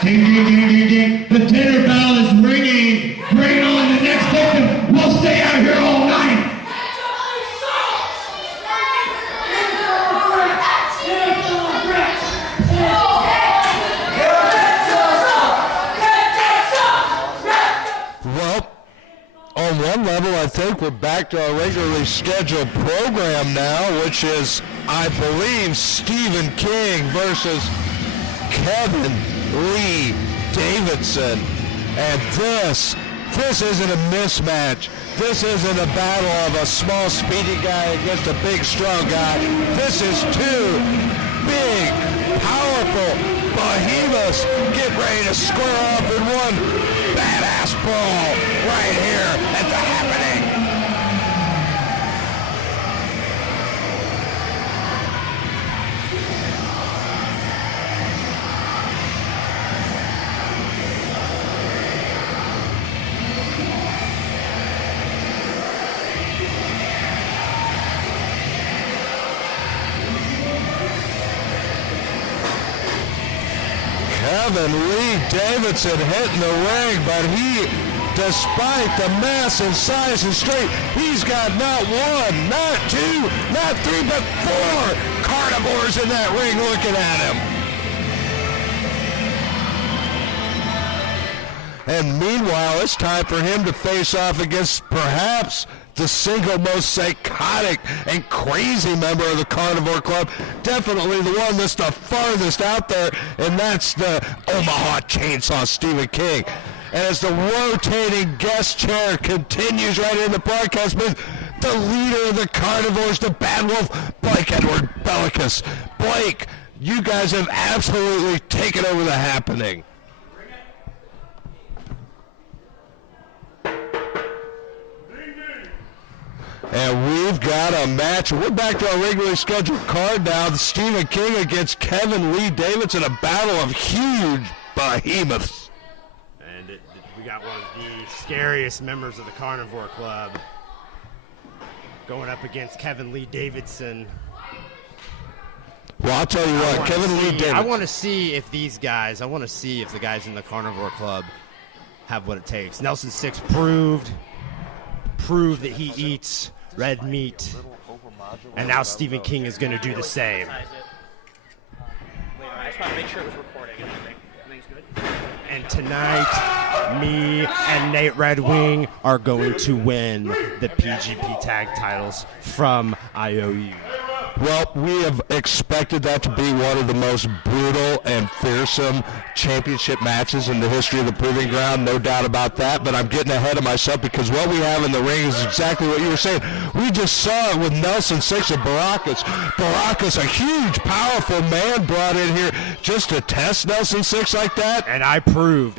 Ding, ding, ding, ding, ding. The dinner bell is ringing. Bring on the next victim. We'll stay out here all night. Well, on one level, I think we're back to our regularly scheduled program now, which is, I believe, Stephen King versus Kevin Lee Davidson. And this isn't a mismatch. This isn't a battle of a small, speedy guy against a big, strong guy. This is two big, powerful behemoths get ready to square off in one badass brawl right here at the Happening. Kevin Lee Davidson hitting the ring, but despite the mass and size and strength, he's got not one, not two, not three, but four carnivores in that ring looking at him. And meanwhile, it's time for him to face off against perhaps the single most psychotic and crazy member of the Carnivore Club. Definitely the one that's the farthest out there, and that's the Omaha Chainsaw, Stephen King. And as the rotating guest chair continues right in the broadcast booth, the leader of the Carnivores, the Bad Wolf, Blake Edward Bellicus. Blake, you guys have absolutely taken over the Happening. And we've got a match. We're back to our regularly scheduled card now. Stephen King against Kevin Lee Davidson, a battle of huge behemoths. And we got one of the scariest members of the Carnivore Club going up against Kevin Lee Davidson. Well, I'll tell you what, Kevin Lee Davidson. I want to see if the guys in the Carnivore Club have what it takes. Nelson Six proved that he eats red meat, and now Stephen King is going to do the same. I just want to make sure it was recording. Everything's good. And tonight, me and Nate Red Wing are going to win the PGP tag titles from IOU. Well, we have expected that to be one of the most brutal and fearsome championship matches in the history of the Proving Ground, no doubt about that, but I'm getting ahead of myself because what we have in the ring is exactly what you were saying. We just saw it with Nelson Six of Baracus. Baracus, a huge, powerful man brought in here just to test Nelson Six like that. And I proved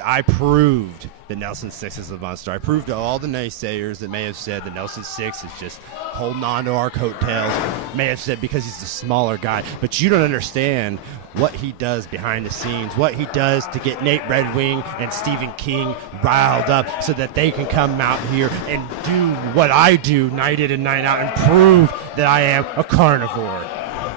that Nelson Six is a monster. I proved to all the naysayers that may have said that Nelson Six is just holding on to our coattails, may have said because he's the smaller guy. But you don't understand what he does behind the scenes, what he does to get Nate Red Wing and Stephen King riled up so that they can come out here and do what I do night in and night out and prove that I am a carnivore.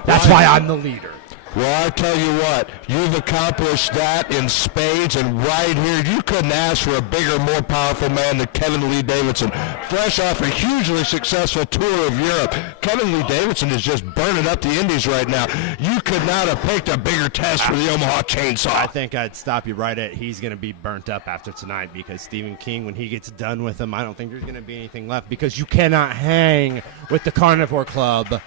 That's why I'm the leader. Well, I tell you what, you've accomplished that in spades, and right here, you couldn't ask for a bigger, more powerful man than Kevin Lee Davidson. Fresh off a hugely successful tour of Europe, Kevin Lee Davidson is just burning up the Indies right now. You could not have picked a bigger test for the Omaha Chainsaw. I think I'd stop you right at he's going to be burnt up after tonight because Stephen King, when he gets done with him, I don't think there's going to be anything left because you cannot hang with the Carnivore Club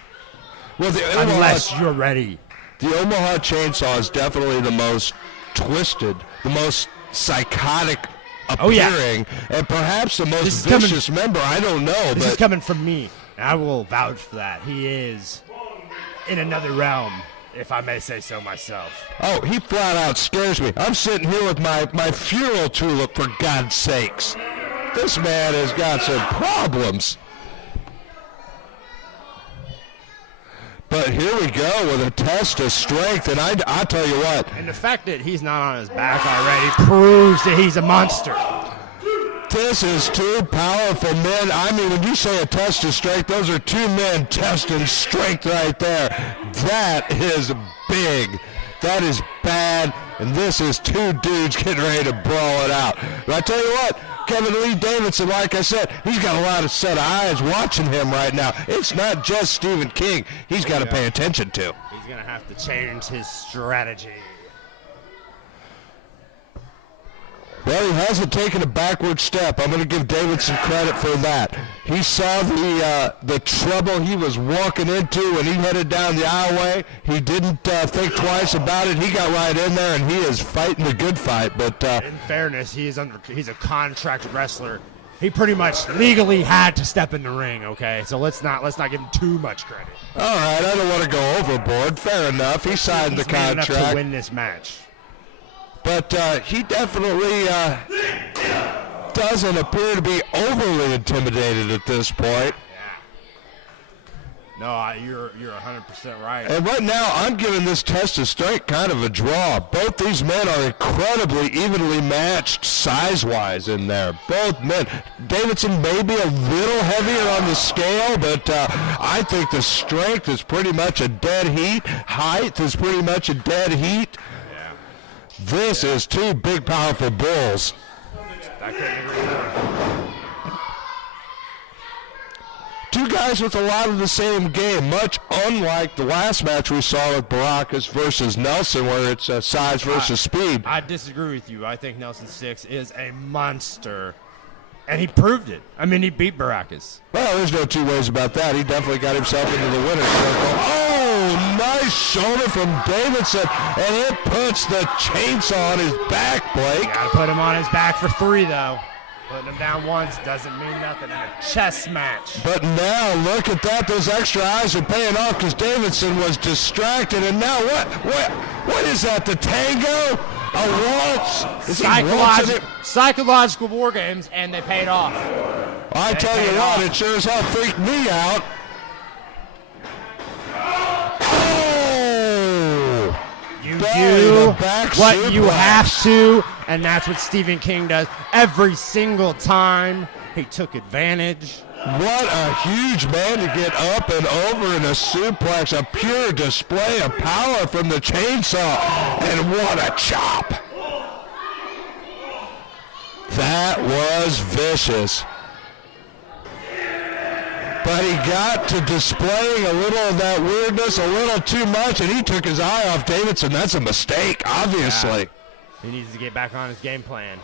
unless you're ready. The Omaha Chainsaw is definitely the most twisted, the most psychotic appearing, and perhaps the most vicious member. I don't know. This is coming from me. I will vouch for that. He is in another realm, if I may say so myself. Oh, he flat out scares me. I'm sitting here with my funeral tulip, for God's sakes. This man has got some problems. But here we go with a test of strength, and I tell you what. And the fact that he's not on his back already proves that he's a monster. This is two powerful men. I mean, when you say a test of strength, those are two men testing strength right there. That is big. That is bad. And this is two dudes getting ready to brawl it out. But I tell you what, Kevin Lee Davidson, like I said, he's got a lot of set of eyes watching him right now. It's not just Stephen King he's got to pay attention to. He's going to have to change his strategy. Well, he hasn't taken a backward step. I'm going to give Davidson credit for that. He saw the trouble he was walking into when he headed down the aisleway. He didn't think twice about it. He got right in there, and he is fighting the good fight. But in fairness, he's a contract wrestler. He pretty much legally had to step in the ring. Okay, so let's not give him too much credit. All right, I don't want to go overboard. Fair enough. He signed the contract. He's man enough to win this match. But he definitely doesn't appear to be overly intimidated at this point. No, you're 100% right. And right now, I'm giving this test of strength kind of a draw. Both these men are incredibly evenly matched size-wise in there. Both men. Davidson may be a little heavier on the scale, but I think the strength is pretty much a dead heat. Height is pretty much a dead heat. This is two big, powerful bulls. I couldn't agree more. Two guys with a lot of the same game, much unlike the last match we saw with Baracus versus Nelson, where it's size versus speed. I disagree with you. I think Nelson Six is a monster, and he proved it. I mean, he beat Baracus. Well, there's no two ways about that. He definitely got himself into the winner's circle. Oh, nice shoulder from Davidson, and it puts the chainsaw on his back, Blake. You gotta put him on his back for 3, though. Putting him down once doesn't mean nothing in a chess match. But now, look at that. Those extra eyes are paying off because Davidson was distracted. And now what is that, the tango? A waltz? Psychological war games, and they paid off. I tell you what, it sure as hell freaked me out. You do what you have to, and that's what Stephen King does every single time. He took advantage. What a huge man to get up and over in a suplex. A pure display of power from the chainsaw. And what a chop. That was vicious. But he got to displaying a little of that weirdness a little too much, and he took his eye off Davidson. That's a mistake, obviously. Yeah. He needs to get back on his game plan.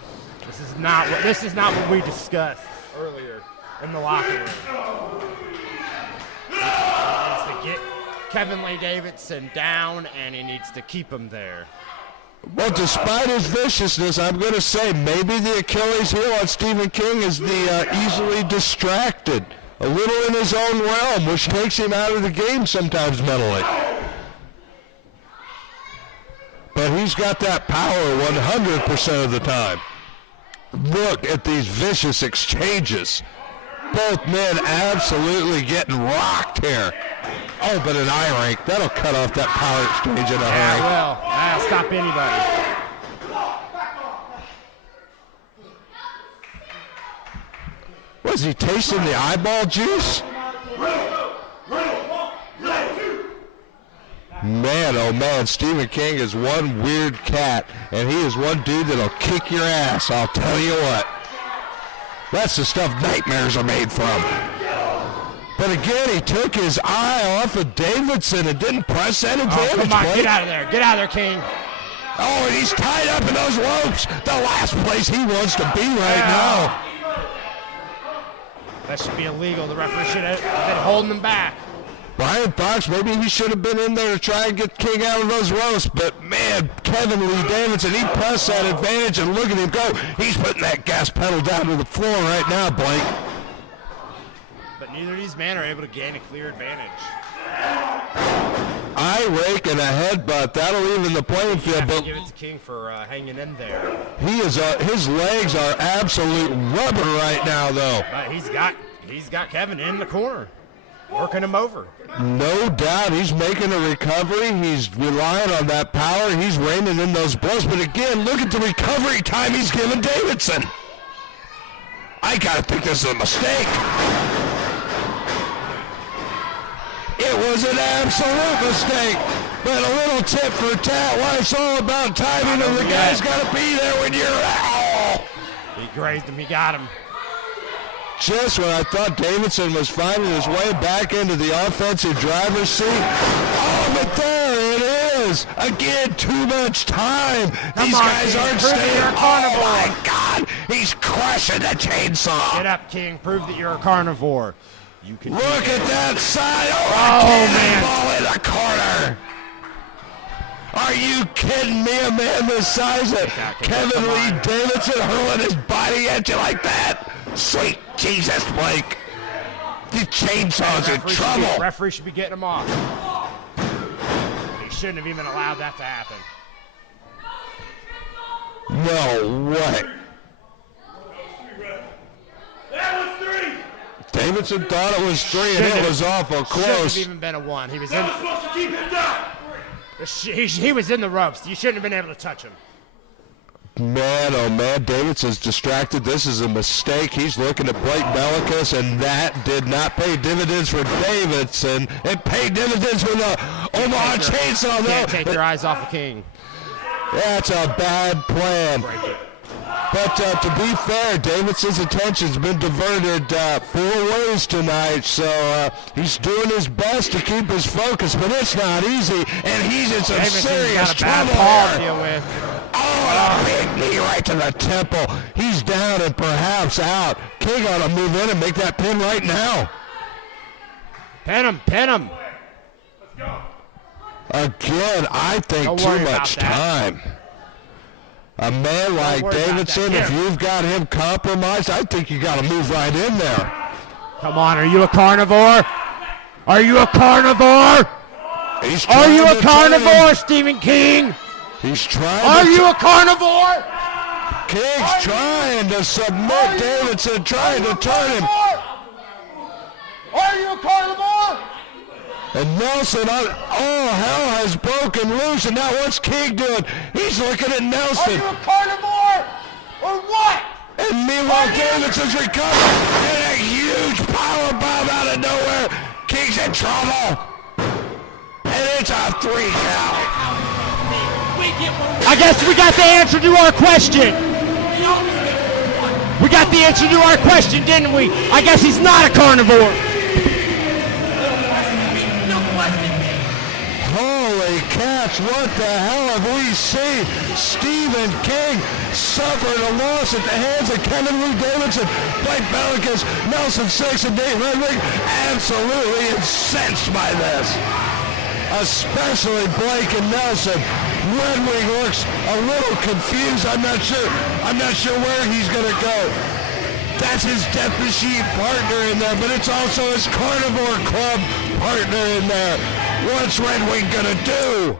This is not what we discussed earlier in the locker room. He needs to get Kevin Lee Davidson down, and he needs to keep him there. Well, despite his viciousness, I'm going to say maybe the Achilles heel on Stephen King is the easily distracted. A little in his own realm, which takes him out of the game sometimes mentally. But he's got that power 100% of the time. Look at these vicious exchanges. Both men absolutely getting rocked here. Oh, but an eye rake, that'll cut off that power exchange in a hurry. Yeah, well, that'll stop anybody. Was he tasting the eyeball juice? Man, oh man, Stephen King is one weird cat, and he is one dude that'll kick your ass, I'll tell you what. That's the stuff nightmares are made from. But again, he took his eye off of Davidson and didn't press that advantage. Oh, come on, get out of there. Get out of there, King. Oh, and he's tied up in those ropes. The last place he wants to be right now. That should be illegal. The referee should have been holding him back. Brian Fox, maybe he should have been in there to try and get King out of those ropes, but man, Kevin Lee Davidson, he pressed that advantage, and look at him go. He's putting that gas pedal down to the floor right now, Blake. But neither of these men are able to gain a clear advantage. Eye rake and a headbutt, that'll even the playing field. But give it to King for hanging in there. He is his legs are absolute rubber right now, though. But he's got Kevin in the corner. Working him over. No doubt, he's making a recovery. He's relying on that power. He's reining in those blows. But again, look at the recovery time he's given Davidson. I gotta think this is a mistake. It was an absolute mistake. But a little tip for tat. Why it's all about timing, and the guy's gotta be there when you're out. He grazed him. He got him. Just when I thought Davidson was finding his way back into the offensive driver's seat. Oh, but there it is. Again, too much time. These guys aren't staying. Oh, my God. He's crushing the chainsaw. Get up, King. Prove that you're a carnivore. You can Look at that side. Oh, man. Ball in the corner. Are you kidding me? A man the size of Kevin Lee Davidson hurling his body at you like that? Sweet Jesus, Blake. The chainsaw's in trouble. Referee should be getting him off. He shouldn't have even allowed that to happen. No way. That was 3. Davidson thought it was 3, and it was awful close. Shouldn't have even been a 1. He was in. Supposed to keep him down. He was in the ropes. You shouldn't have been able to touch him. Man, oh man, Davidson's distracted. This is a mistake. He's looking at Blake Bellicus, and that did not pay dividends for Davidson. It paid dividends for the Omaha Chainsaw, though. Can't take your eyes off the King. That's a bad plan. But to be fair, Davidson's attention's been diverted 4 ways tonight, so he's doing his best to keep his focus, but it's not easy, and he's in some serious trouble to deal with. Oh, and a big knee right to the temple. He's down and perhaps out. King ought to move in and make that pin right now. Pin him, pin him. Again, I think too much time. A man like Davidson, if you've got him compromised, I think you got to move right in there. Come on, are you a carnivore? Are you a carnivore? Are you a carnivore, Stephen King? He's trying. Are you a carnivore? King's trying to submit Davidson, trying to turn him. Are you a carnivore? And Nelson, all hell has broken loose, and now what's King doing? He's looking at Nelson. Are you a carnivore? Or what? And meanwhile, Davidson's recovering, and a huge power bomb out of nowhere. King's in trouble. And it's a 3 count. I guess we got the answer to our question. We got the answer to our question, didn't we? I guess he's not a carnivore. Holy cats, what the hell have we seen? Stephen King suffered a loss at the hands of Kevin Lee Davidson, Blake Bellicus, Nelson Six, and Nate Redwing. Absolutely incensed by this. Especially Blake and Nelson. Redwing looks a little confused. I'm not sure where he's going to go. That's his Death Machine partner in there, but it's also his Carnivore Club partner in there. What's Redwing going to do?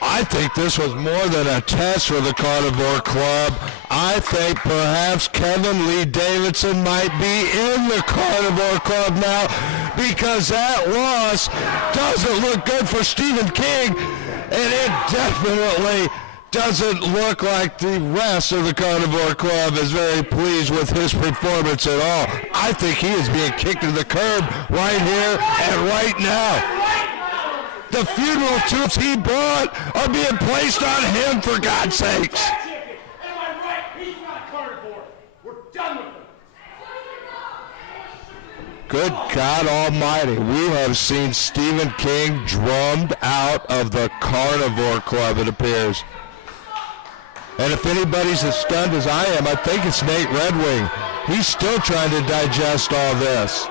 I think this was more than a test for the Carnivore Club. I think perhaps Kevin Lee Davidson might be in the Carnivore Club now, because that loss doesn't look good for Stephen King, and it definitely doesn't look like the rest of the Carnivore Club is very pleased with his performance at all. I think he is being kicked to the curb right here and right now. The funeral tubes he brought are being placed on him, for God's sakes. Am I right? He's not a carnivore. We're done with him. Good God Almighty, we have seen Stephen King drummed out of the Carnivore Club, it appears. And if anybody's as stunned as I am, I think it's Nate Redwing. He's still trying to digest all this.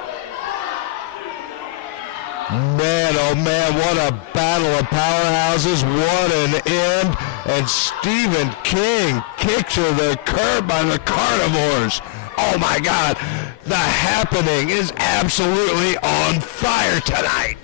Man, oh man, what a battle of powerhouses. What an end. And Stephen King kicked to the curb by the Carnivores. Oh my God. The happening is absolutely on fire tonight.